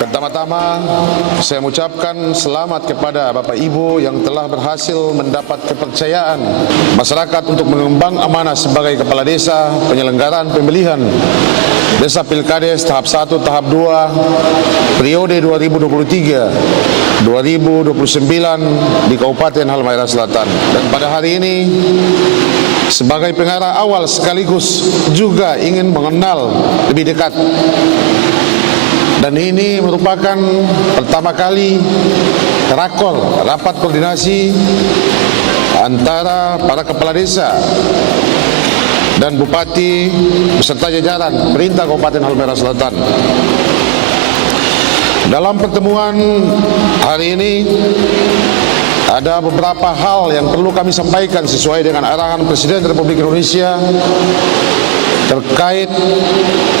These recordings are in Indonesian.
Pertama-tama saya mengucapkan selamat kepada Bapak Ibu yang telah berhasil mendapat kepercayaan masyarakat untuk mengemban amanah sebagai Kepala Desa penyelenggaraan pemilihan Desa Pilkades tahap 1, tahap 2 periode 2023-2029 di Kabupaten Halmahera Selatan. Dan pada hari ini sebagai pengarah awal sekaligus juga ingin mengenal lebih dekat. Dan ini merupakan pertama kali rapat koordinasi antara para kepala desa dan bupati beserta jajaran pemerintah Kabupaten Halmahera Selatan. Dalam pertemuan hari ini ada beberapa hal yang perlu kami sampaikan sesuai dengan arahan Presiden Republik Indonesia terkait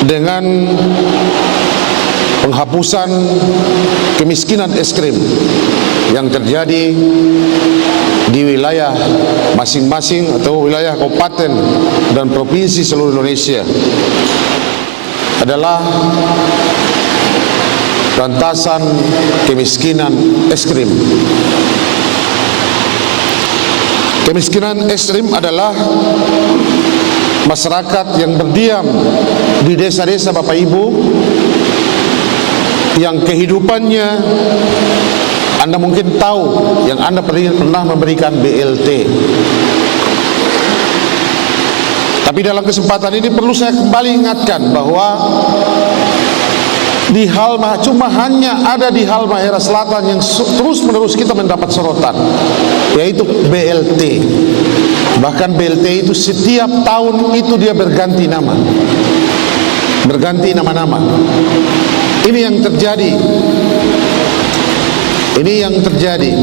dengan penghapusan kemiskinan ekstrim yang terjadi di wilayah masing-masing atau wilayah kabupaten dan provinsi seluruh Indonesia adalah pemberantasan kemiskinan ekstrim. Kemiskinan ekstrim adalah masyarakat yang berdiam di desa-desa Bapak Ibu yang kehidupannya Anda mungkin tahu, yang Anda pernah memberikan BLT. Tapi dalam kesempatan ini perlu saya kembali ingatkan bahwa di cuma hanya ada di Halmahera Selatan yang terus-menerus kita mendapat sorotan, yaitu BLT. Bahkan BLT itu setiap tahun itu dia berganti nama, berganti nama-nama. Ini yang terjadi. Ini yang terjadi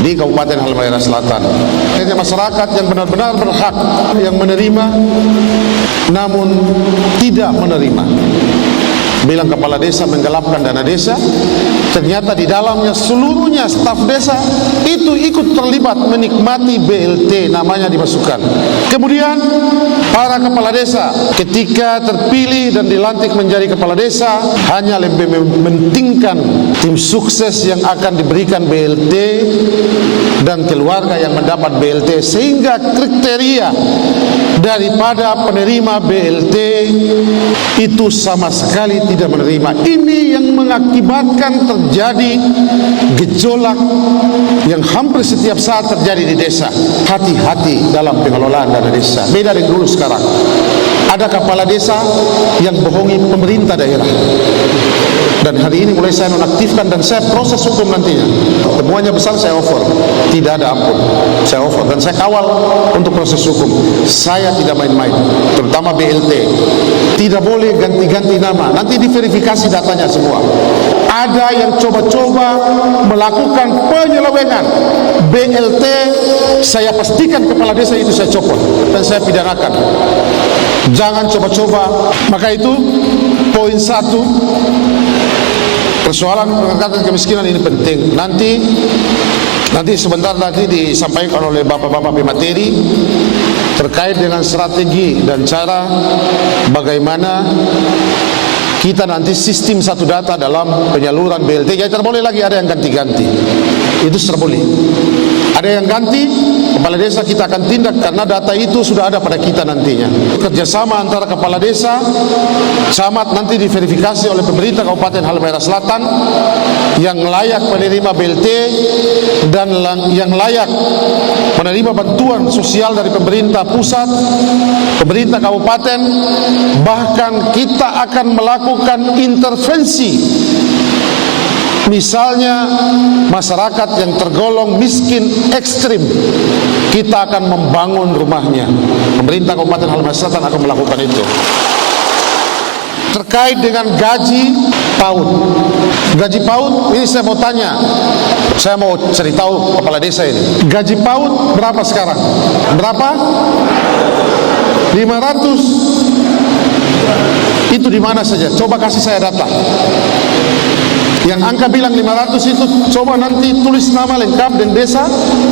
di Kabupaten Halmahera Selatan. Hanya masyarakat yang benar-benar berhak yang menerima namun tidak menerima. Bilang kepala desa menggelapkan dana desa, ternyata di dalamnya seluruhnya staf desa itu ikut terlibat menikmati BLT, namanya dimasukkan. Kemudian para kepala desa ketika terpilih dan dilantik menjadi kepala desa hanya lebih mementingkan tim sukses yang akan diberikan BLT dan keluarga yang mendapat BLT, sehingga kriteria daripada penerima BLT itu sama sekali tidak menerima. Ini yang mengakibatkan terjadi gejolak yang hampir setiap saat terjadi di desa. Hati-hati dalam pengelolaan dana desa. Beda dengan dulu sekarang. Ada kepala desa yang bohongi pemerintah daerah. Dan hari ini mulai saya nonaktifkan dan saya proses hukum nantinya. Temuannya besar, saya offer, tidak ada ampun, saya offer dan saya kawal untuk proses hukum. Saya tidak main-main, terutama BLT. Tidak boleh ganti-ganti nama, nanti diverifikasi datanya semua. Ada yang coba-coba melakukan penyelewengan BLT, saya pastikan kepala desa itu saya copot dan saya pidanakan. Jangan coba-coba. Maka itu poin 1, persoalan pengangkatan kemiskinan ini penting. Nanti sebentar lagi disampaikan oleh bapak-bapak pemateri terkait dengan strategi dan cara bagaimana kita nanti sistem satu data dalam penyaluran BLT. Jadi tidak boleh lagi ada yang ganti-ganti. Itu tidak boleh. Ada yang ganti, kepala desa kita akan tindak karena data itu sudah ada pada kita nantinya. Kerjasama antara kepala desa, camat nanti diverifikasi oleh pemerintah Kabupaten Halmahera Selatan yang layak menerima BLT dan yang layak menerima bantuan sosial dari pemerintah pusat, pemerintah kabupaten. Bahkan kita akan melakukan intervensi. Misalnya masyarakat yang tergolong miskin ekstrim, kita akan membangun rumahnya. Pemerintah Kabupaten Halmahera Selatan akan melakukan itu. Terkait dengan gaji PAUD. Gaji PAUD ini saya mau tanya, saya mau cari tahu kepala desa ini. Gaji PAUD berapa sekarang? Berapa? 500. Itu di mana saja? Coba kasih saya data. Yang angka bilang 500 itu coba nanti tulis nama lengkap dan desa,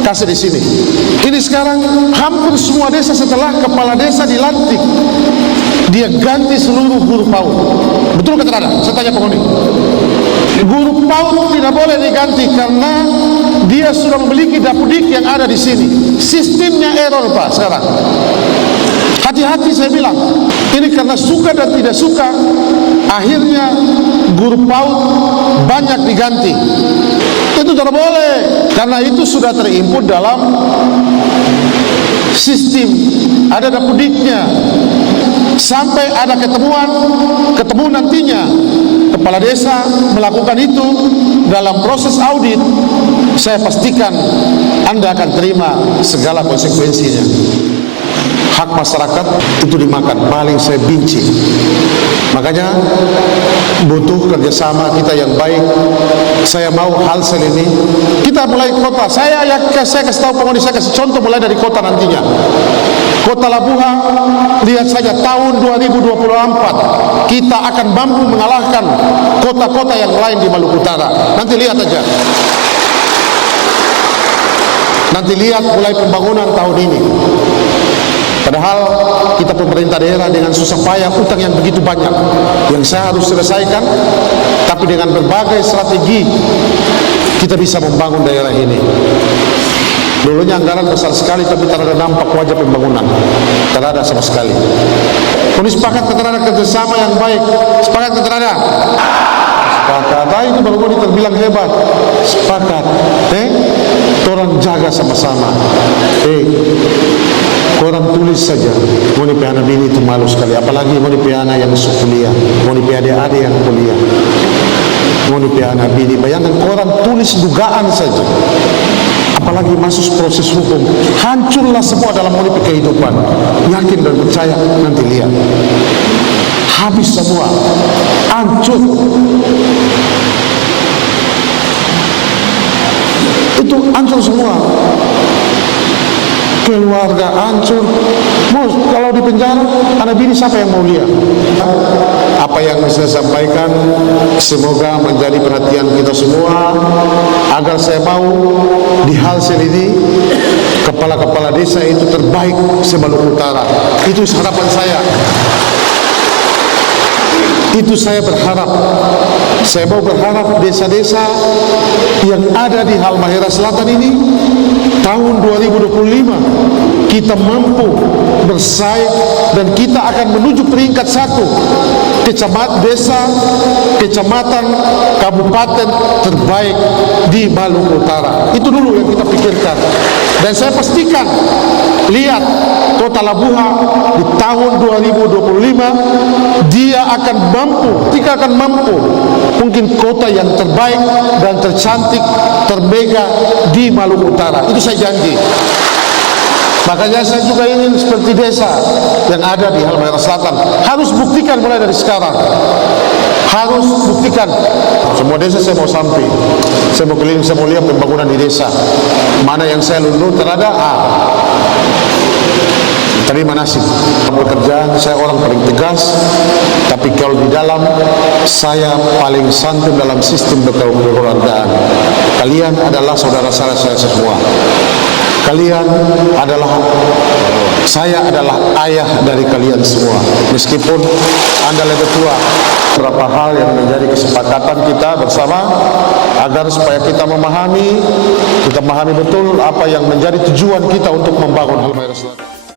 kasih di sini. Ini sekarang hampir semua desa setelah kepala desa dilantik, dia ganti seluruh guru PAUD. Betul kata ada? Saya tanya penghuni. Guru PAUD tidak boleh diganti karena dia sudah memiliki dapudik yang ada di sini. Sistemnya error Pak sekarang. Hati-hati saya bilang. Ini karena suka dan tidak suka, akhirnya guru PAUD banyak diganti. Itu tidak boleh, karena itu sudah terinput dalam sistem, ada dapudiknya. Sampai ada ketemu nantinya kepala desa melakukan itu dalam proses audit, saya pastikan Anda akan terima segala konsekuensinya. Hak masyarakat itu dimakan, paling saya benci. Makanya butuh kerjasama kita yang baik. Saya mau hal ini kita mulai kota. Saya kasih tahu pengundi, saya kasih contoh mulai dari kota nantinya. Kota Labuha, lihat saja tahun 2024 kita akan mampu mengalahkan kota-kota yang lain di Maluku Utara. Nanti lihat aja. Nanti lihat mulai pembangunan tahun ini. Padahal kita pemerintah daerah dengan susah payah, utang yang begitu banyak yang saya harus selesaikan, tapi dengan berbagai strategi kita bisa membangun daerah ini. Dulunya anggaran besar sekali, tapi tak ada nampak wajah pembangunan, tak ada sama sekali. Kami sepakat keterada kerjasama yang baik, sepakat keterada. Sepakat, itu baru mau terbilang hebat. Sepakat, orang jaga sama-sama. Orang tulis saja, mau ni piana bini itu malu sekali. Apalagi mau ni piana yang kuliah, mau ni piana adik yang kuliah, mau ni piana bini. Bayangkan orang tulis dugaan saja. Apalagi masuk proses hukum, hancurlah semua dalam politik kehidupan. Yakin dan percaya, nanti lihat, habis semua, hancur. Itu hancur semua. Keluarga hancur. Kalau di penjara, anak bini siapa yang mau lihat? Apa yang saya sampaikan semoga menjadi perhatian kita semua, agar saya mau di hal ini kepala-kepala desa itu terbaik se-Maluku Utara. Itu harapan saya. Itu saya berharap. Saya mau berharap desa-desa yang ada di Halmahera Selatan ini tahun 2025 kita mampu bersaing dan kita akan menuju peringkat 1 kecamatan, kabupaten terbaik di Maluku Utara. Itu dulu yang kita pikirkan. Dan saya pastikan, lihat Kota Labuha di tahun 2025 dia akan mampu mungkin kota yang terbaik dan tercantik, termega di Maluku Utara. Itu saya janji. Makanya saya juga ingin seperti desa yang ada di Halmahera Selatan. Harus buktikan mulai dari sekarang. Harus buktikan. Semua desa saya mau sampai. Saya mau keliling, saya mau lihat pembangunan di desa. Mana yang saya lulu terada, terima nasib. Pekerjaan saya orang paling tegas, tapi kalau di dalam saya paling santun dalam sistem kekeluargaan. Kalian adalah saudara saya semua. Kalian saya adalah ayah dari kalian semua. Meskipun Anda lebih tua, beberapa hal yang menjadi kesepakatan kita bersama agar supaya kita memahami betul apa yang menjadi tujuan kita untuk membangun Halmahera Selatan.